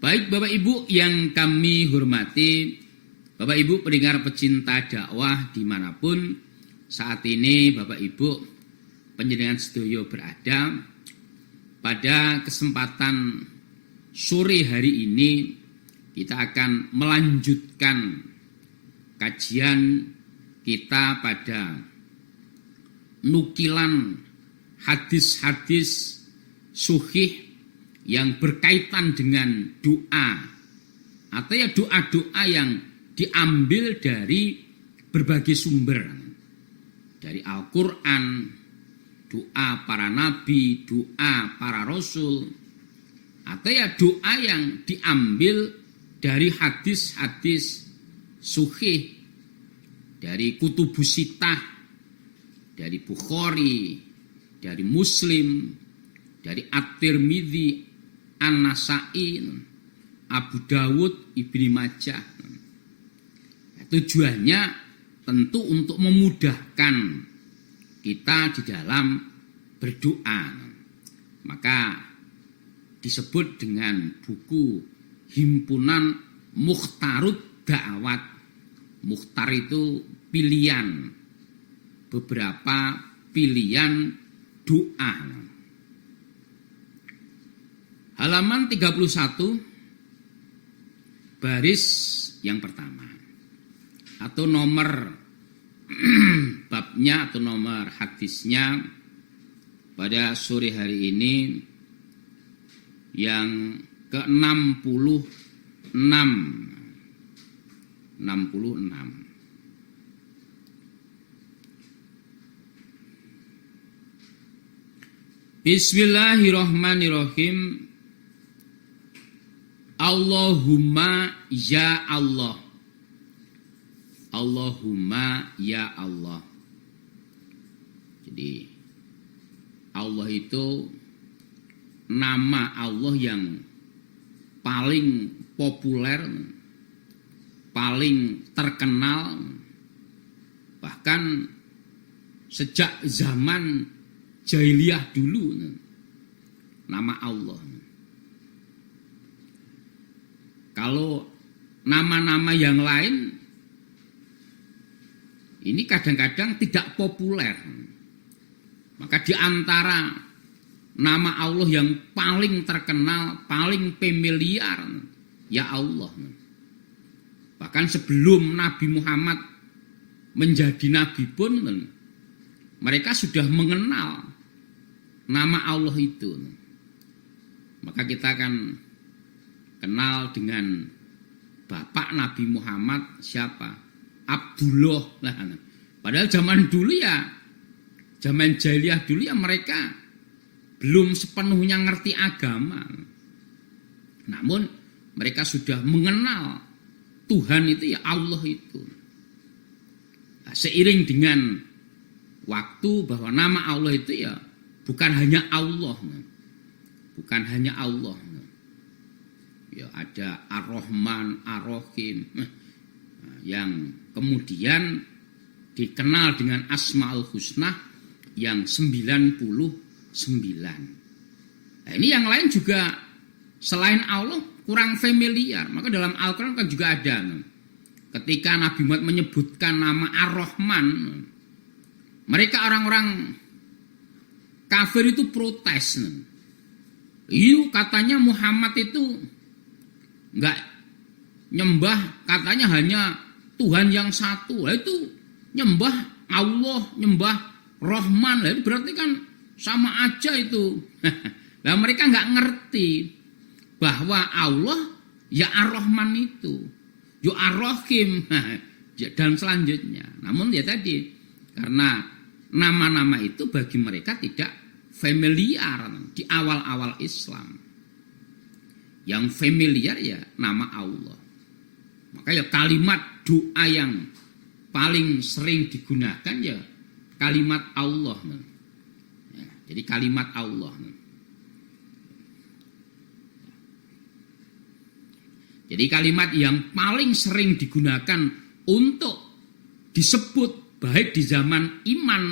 Baik Bapak Ibu yang kami hormati, Bapak Ibu pendengar pecinta dakwah dimanapun saat ini Bapak Ibu panjenengan sedaya berada, pada kesempatan sore hari ini kita akan melanjutkan kajian kita pada nukilan hadis-hadis sahih yang berkaitan dengan doa atau ya doa-doa yang diambil dari berbagai sumber, dari Al-Quran, doa para nabi, doa para rasul, atau ya doa yang diambil dari hadis-hadis sahih, dari Kutubus Sittah, dari Bukhari, dari Muslim, dari At-Tirmidzi, An-Nasa'i, Abu Dawud, Ibnu Majah. Tujuannya tentu untuk memudahkan kita di dalam berdoa. Maka disebut dengan buku Himpunan Mukhtarud Da'awat. Mukhtar itu pilihan, beberapa pilihan doa. Halaman 31 baris yang pertama atau nomor babnya atau nomor hadisnya pada sore hari ini yang ke-66. Bismillahirrahmanirrahim. Allahumma ya Allah. Allahumma ya Allah. Jadi Allah itu nama Allah yang paling populer, paling terkenal, bahkan sejak zaman jahiliyah dulu nama Allah. Kalau nama-nama yang lain ini kadang-kadang tidak populer. Maka di antara nama Allah yang paling terkenal, paling familiar, ya Allah. Bahkan sebelum Nabi Muhammad menjadi Nabi pun, mereka sudah mengenal nama Allah itu. Maka kita akan kenal dengan Bapak Nabi Muhammad siapa? Abdullah. Nah, padahal zaman dulu ya, zaman jahiliyah dulu ya mereka belum sepenuhnya ngerti agama. Namun mereka sudah mengenal Tuhan itu ya Allah itu. Nah, seiring dengan waktu bahwa nama Allah itu ya bukan hanya Allah. Bukan hanya Allah. Ya, ada Ar-Rahman, Ar-Rahim yang kemudian dikenal dengan Asmaul Husna yang 99. Nah, ini yang lain juga selain Allah kurang familiar. Maka dalam Al-Quran kan juga ada. Ketika Nabi Muhammad menyebutkan nama Ar-Rahman, mereka orang-orang kafir itu protes. Itu katanya Muhammad itu enggak nyembah, katanya hanya Tuhan yang satu. Nah, itu nyembah Allah, nyembah Rahman. Nah, itu berarti kan sama aja itu. Nah, mereka enggak ngerti bahwa Allah ya Ar-Rahman itu, ya Ar-Rahim dan selanjutnya. Namun ya tadi karena nama-nama itu bagi mereka tidak familiar di awal-awal Islam. Yang familiar ya nama Allah. Maka ya kalimat doa yang paling sering digunakan ya kalimat Allah. Ya, jadi kalimat Allah. Jadi kalimat yang paling sering digunakan untuk disebut baik di zaman iman,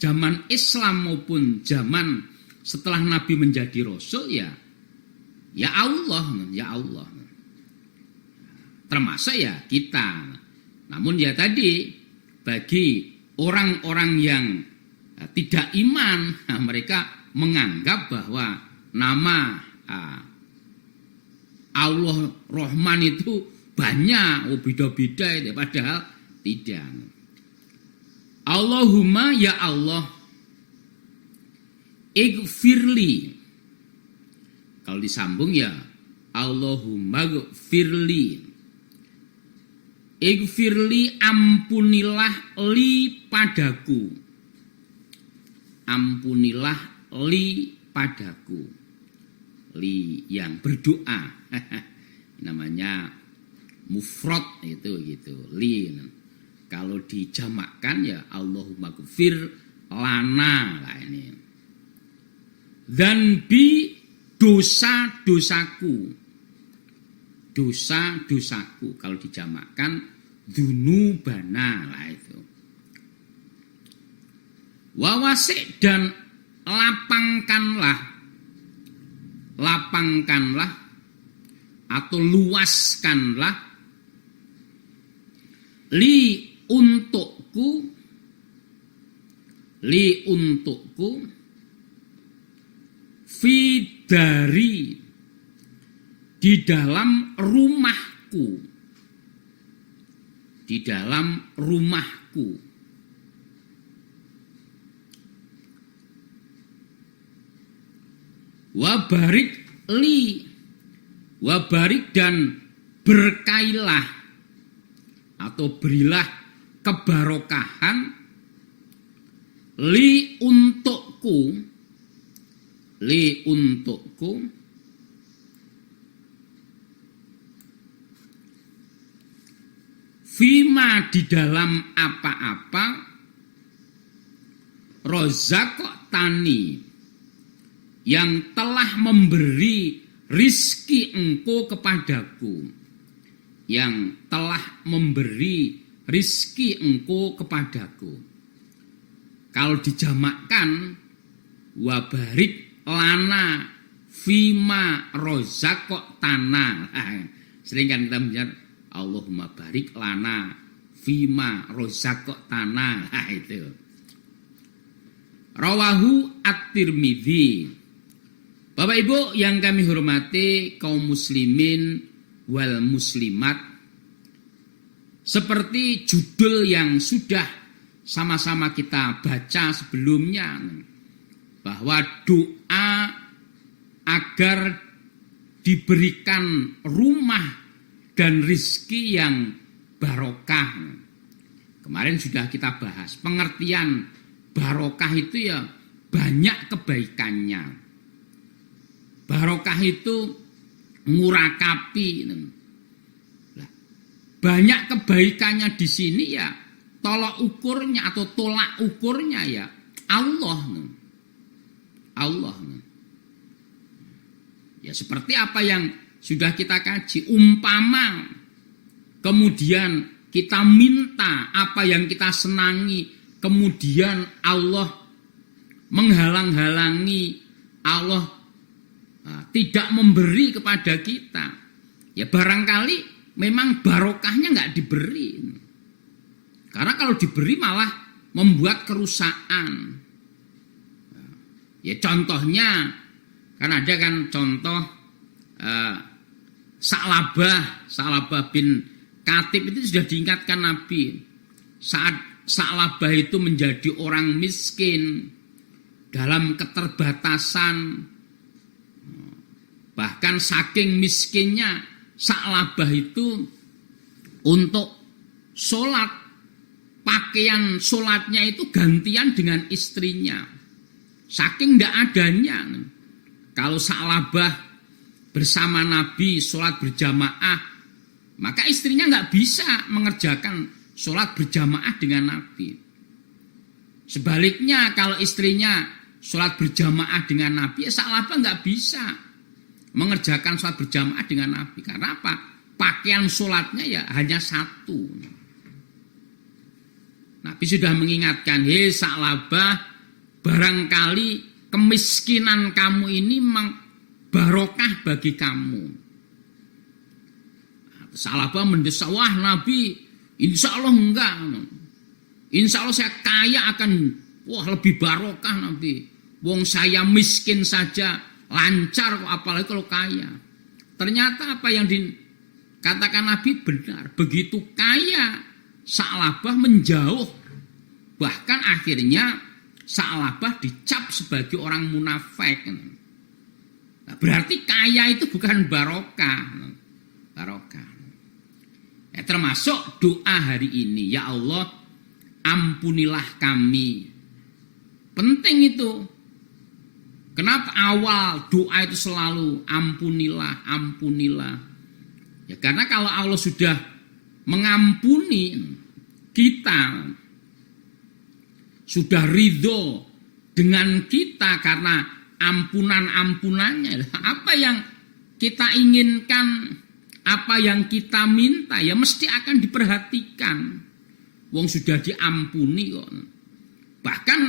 zaman Islam maupun zaman setelah Nabi menjadi Rasul ya Ya Allah, ya Allah. Termasuk ya kita. Namun ya tadi, bagi orang-orang yang tidak iman, mereka menganggap bahwa nama Allah Rahman itu banyak, beda-beda itu, padahal tidak. Allahumma ya Allah, ighfirli. Kalau disambung ya Allahumma ighfirli. Ighfirli, ampunilah li padaku. Ampunilah li padaku. Li yang berdoa. Namanya mufrad itu gitu. Li. Kalau dijamakkan ya Allahumma ighfir lana lah ini. Dan bi, dosa-dosaku. Dosa-dosaku. Kalau dijamakkan dzunubana lah itu. Wawasik, dan lapangkanlah atau luaskanlah li untukku fi dari, di dalam rumahku, wabarik li, wabarik, dan berkailah atau berilah kebarokahan li untukku fima, di dalam apa-apa rozakok tani, yang telah memberi rizki engkau kepadaku, yang telah memberi rizki engkau kepadaku. Kalau dijamakkan wabarik lana fima rozakok tanah. Sering kan kita menjawab Allahumma barik lana fima rozakok tanah. Itu rawahu at-Tirmidzi. Bapak Ibu yang kami hormati, kaum muslimin wal muslimat, seperti judul yang sudah sama-sama kita baca sebelumnya, bahwa doa agar diberikan rumah dan rizki yang barokah. Kemarin sudah kita bahas pengertian barokah itu ya banyak kebaikannya. Barokah itu ngurakapi. Banyak kebaikannya di sini ya, tolak ukurnya atau tolak ukurnya ya Allah. Ya seperti apa yang sudah kita kaji, umpama kemudian kita minta apa yang kita senangi, kemudian Allah menghalang-halangi, Allah tidak memberi kepada kita, ya barangkali memang barokahnya nggak diberi. Karena kalau diberi malah membuat kerusakan. Ya contohnya, kan ada kan contoh Sa'labah bin Katib itu sudah diingatkan Nabi. Saat Sa'labah itu menjadi orang miskin, dalam keterbatasan, bahkan saking miskinnya Sa'labah itu untuk sholat, pakaian sholatnya itu gantian dengan istrinya. Saking tidak adanya. Kalau Sa'labah bersama Nabi sholat berjamaah, maka istrinya nggak bisa mengerjakan sholat berjamaah dengan Nabi. Sebaliknya kalau istrinya sholat berjamaah dengan Nabi, ya Sa'labah nggak bisa mengerjakan sholat berjamaah dengan Nabi. Karena apa? Pakaian sholatnya ya hanya satu. Nabi sudah mengingatkan, hei Sa'labah, barangkali kemiskinan kamu ini barokah bagi kamu. Salabah mendesak, wah Nabi, insya Allah enggak. Insya Allah saya kaya akan, wah lebih barokah Nabi. Wong saya miskin saja lancar kok, apalagi kalau kaya. Ternyata apa yang dikatakan Nabi benar. Begitu kaya, Sa'labah menjauh. Bahkan akhirnya Sa'labah dicap sebagai orang munafik. Nah, berarti kaya itu bukan barokah. Barokah. Ya, termasuk doa hari ini. Ya Allah, ampunilah kami. Penting itu. Kenapa awal doa itu selalu ampunilah, ampunilah. Ya karena kalau Allah sudah mengampuni kita, sudah ridho dengan kita karena ampunan-ampunannya. Apa yang kita inginkan, apa yang kita minta, ya mesti akan diperhatikan. Wong sudah diampuni kok. Bahkan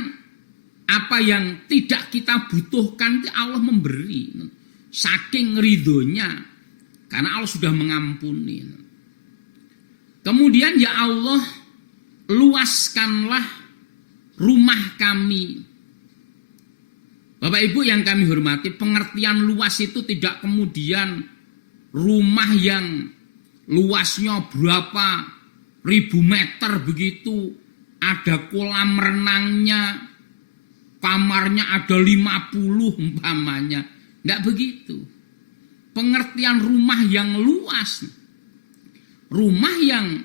apa yang tidak kita butuhkan Allah memberi. Saking ridhonya. Karena Allah sudah mengampuni. Kemudian ya Allah, luaskanlah rumah kami. Bapak Ibu yang kami hormati, pengertian luas itu tidak kemudian rumah yang luasnya berapa ribu meter begitu, ada kolam renangnya, kamarnya ada 50 umpamanya. Tidak begitu. Pengertian rumah yang luas, rumah yang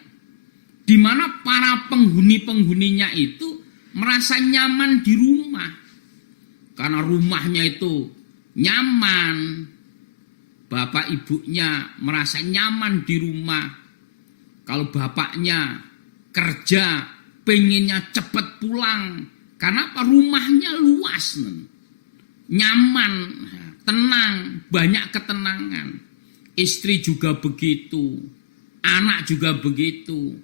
dimana para penghuni-penghuninya itu merasa nyaman di rumah. Karena rumahnya itu nyaman, bapak ibunya merasa nyaman di rumah. Kalau bapaknya kerja, pengennya cepat pulang. Karena apa? Rumahnya luas, nyaman, tenang, banyak ketenangan. Istri juga begitu, anak juga begitu.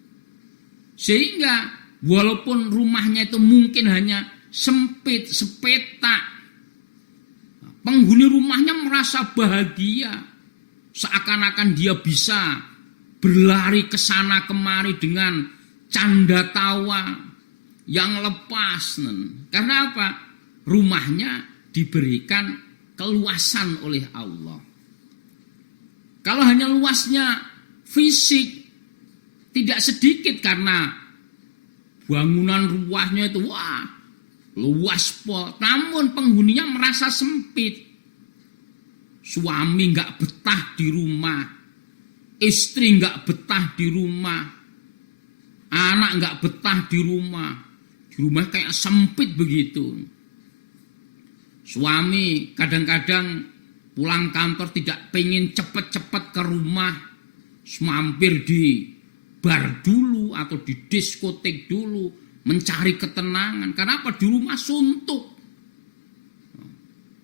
Sehingga walaupun rumahnya itu mungkin hanya sempit, sepetak, penghuni rumahnya merasa bahagia. Seakan-akan dia bisa berlari ke sana kemari dengan canda tawa yang lepas. Karena apa? Rumahnya diberikan keluasan oleh Allah. Kalau hanya luasnya fisik, tidak sedikit karena bangunan rumahnya itu wah luas pol. Namun penghuninya merasa sempit. Suami nggak betah di rumah, istri nggak betah di rumah, anak nggak betah di rumah. Di rumah kayak sempit begitu. Suami kadang-kadang pulang kantor tidak pengen cepet-cepet ke rumah, mampir di bar dulu atau di diskotek dulu, mencari ketenangan. Karena apa? Di rumah suntuk.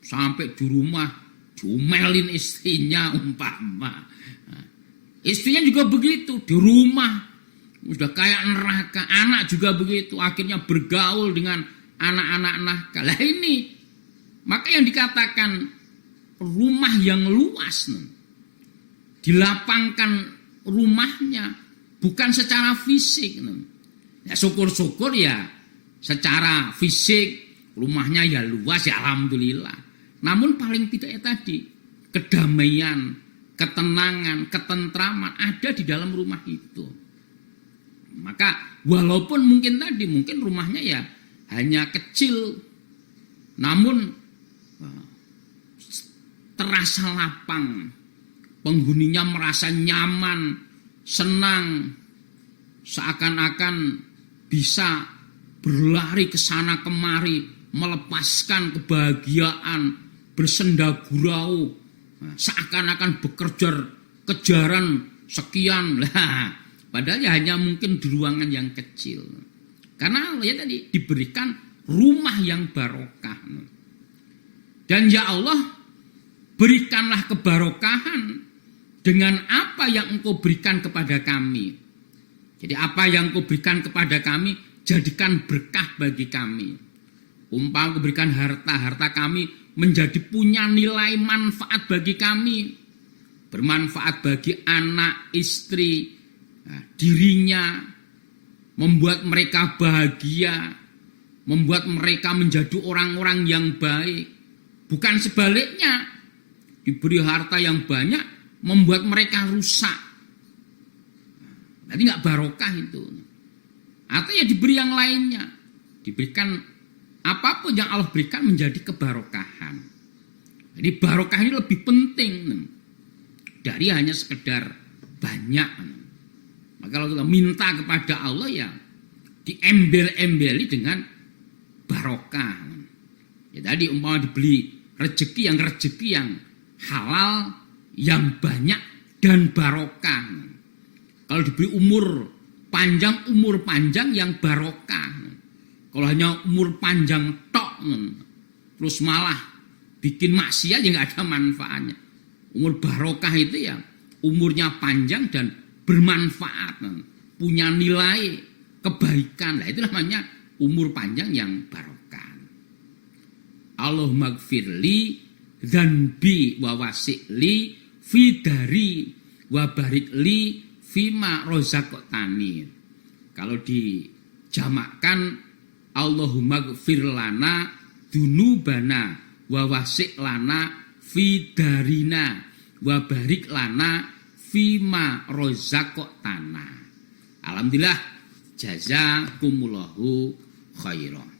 Sampai di rumah diomelin istrinya umpama. Istrinya juga begitu, di rumah udah kayak neraka. Anak juga begitu, akhirnya bergaul dengan anak-anak nakal. Lah ini maka yang dikatakan rumah yang luas, dilapangkan rumahnya bukan secara fisik. Ya syukur-syukur ya secara fisik rumahnya ya luas ya alhamdulillah. Namun paling tidak ya tadi kedamaian, ketenangan, ketentraman ada di dalam rumah itu. Maka walaupun mungkin rumahnya ya hanya kecil, namun terasa lapang, penghuninya merasa nyaman, senang, seakan-akan bisa berlari ke sana kemari, melepaskan kebahagiaan, bersenda gurau, seakan-akan kejaran sekian lah. Padahal ya hanya mungkin di ruangan yang kecil. Karena ya tadi diberikan rumah yang barokah. Dan ya Allah, berikanlah kebarokahan dengan apa yang Engkau berikan kepada kami. Jadi apa yang Engkau berikan kepada kami, jadikan berkah bagi kami. Umpama Engkau berikan harta kami menjadi punya nilai manfaat bagi kami, bermanfaat bagi anak, istri, dirinya, membuat mereka bahagia, membuat mereka menjadi orang-orang yang baik. Bukan sebaliknya, diberi harta yang banyak membuat mereka rusak. Nanti nggak barokah itu. Atau ya diberi yang lainnya, diberikan apapun yang Allah berikan menjadi kebarokahan. Jadi barokah ini lebih penting dari hanya sekedar banyak. Maka kalau kita minta kepada Allah ya diembel-embeli dengan barokah. Ya tadi umpama dibeli rezeki yang halal, yang banyak dan barokah. Kalau diberi umur panjang yang barokah. Kalau hanya umur panjang tok, terus malah bikin maksiat ya nggak ada manfaatnya. Umur barokah itu ya umurnya panjang dan bermanfaat, punya nilai kebaikan. Nah, itu namanya umur panjang yang barokah. Allahumma gfirli dzanbi wa wasi'li fi dari wa barikli fima rozaqtani. Kalau dijamakkan Allahumma gfir lana dunubana wa wasi' lana fi darina wa barik lana fima rozaqtana. Alhamdulillah, jazakumullahu khairan.